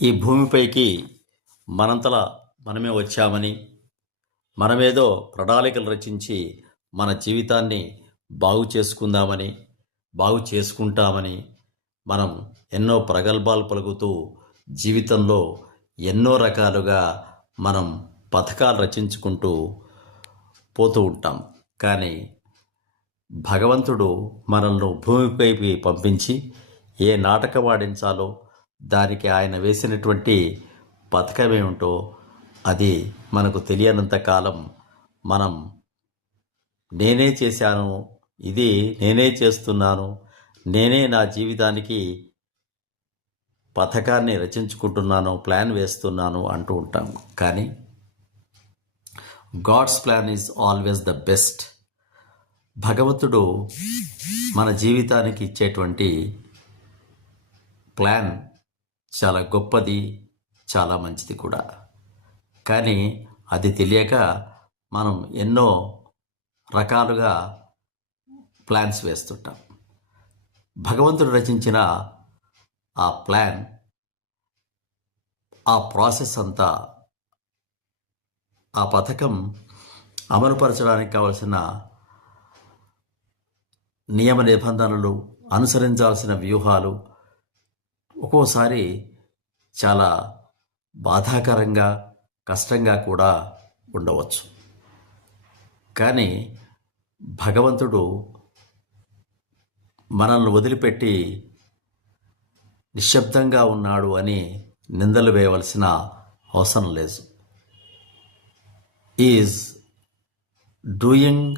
ఈ భూమిపైకి మనంతలా మనమే వచ్చామని, మనమేదో ప్రణాళికలు రచించి మన జీవితాన్ని బాగు చేసుకుందామని, బాగు చేసుకుంటామని మనం ఎన్నో ప్రగల్భాలు పలుకుతూ జీవితంలో ఎన్నో రకాలుగా మనం పథకాలు రచించుకుంటూ పోతూ ఉంటాం. కానీ భగవంతుడు మనల్ని భూమిపైకి పంపించి ఏ నాటకం ఆడించాలో దానికి ఆయన వేసినటువంటి పథకం ఏమిటో అది మనకు తెలియనంత కాలం మనం నేనే చేశాను, ఇది నేనే చేస్తున్నాను, నేనే నా జీవితానికి పథకాన్ని రచించుకుంటున్నాను, ప్లాన్ వేస్తున్నాను అంటూ ఉంటాం. కానీ God's plan is always the best. భగవంతుడు మన జీవితానికి ఇచ్చేటువంటి ప్లాన్ చాలా గొప్పది, చాలా మంచిది కూడా. కానీ అది తెలియక మనం ఎన్నో రకాలుగా ప్లాన్స్ వేస్తుంటాం. భగవంతుడు రచించిన ఆ ప్లాన్, ఆ ప్రాసెస్ అంతా, ఆ పథకం అమలుపరచడానికి కావలసిన నియమ నిబంధనలు, అనుసరించాల్సిన వ్యూహాలు ఒక్కోసారి చాలా బాధాకరంగా, కష్టంగా కూడా ఉండవచ్చు. కానీ భగవంతుడు మనల్ని వదిలిపెట్టి నిశ్శబ్దంగా ఉన్నాడు అని నిందలు వేయవలసిన అవసరం లేదు. Is doing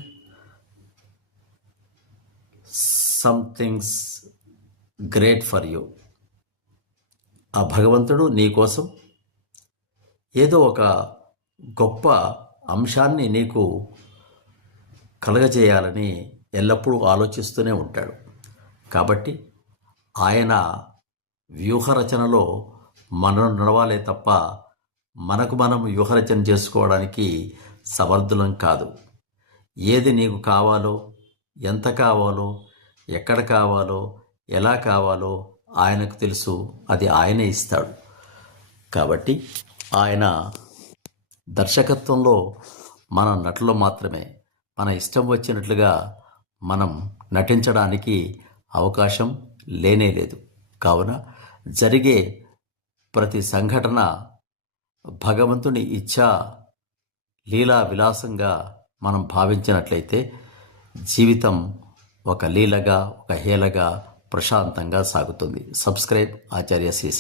somethings great for you. ఆ భగవంతుడు నీ కోసం ఏదో ఒక గొప్ప అంశాన్ని నీకు కలగజేయాలని ఎల్లప్పుడూ ఆలోచిస్తూనే ఉంటాడు. కాబట్టి ఆయన వ్యూహరచనలో మనం నడవాలే తప్ప మనకు మనం వ్యూహరచన చేసుకోవడానికి సమర్థులం కాదు. ఏది నీకు కావాలో, ఎంత కావాలో, ఎక్కడ కావాలో, ఎలా కావాలో ఆయనకు తెలుసు. అది ఆయనే ఇస్తాడు. కాబట్టి ఆయన దర్శకత్వంలో మన నటులు మాత్రమే మన ఇష్టం వచ్చినట్లుగా మనం నటించడానికి అవకాశం లేనేలేదు. కావున జరిగే ప్రతి సంఘటన భగవంతుని ఇచ్ఛా లీలా విలాసంగా మనం భావించినట్లయితే జీవితం ఒక లీలగా, ఒక హేళగా, ప్రశాంతంగా సాగుతుంది. సబ్స్క్రైబ్ ఆచార్య శ్రీ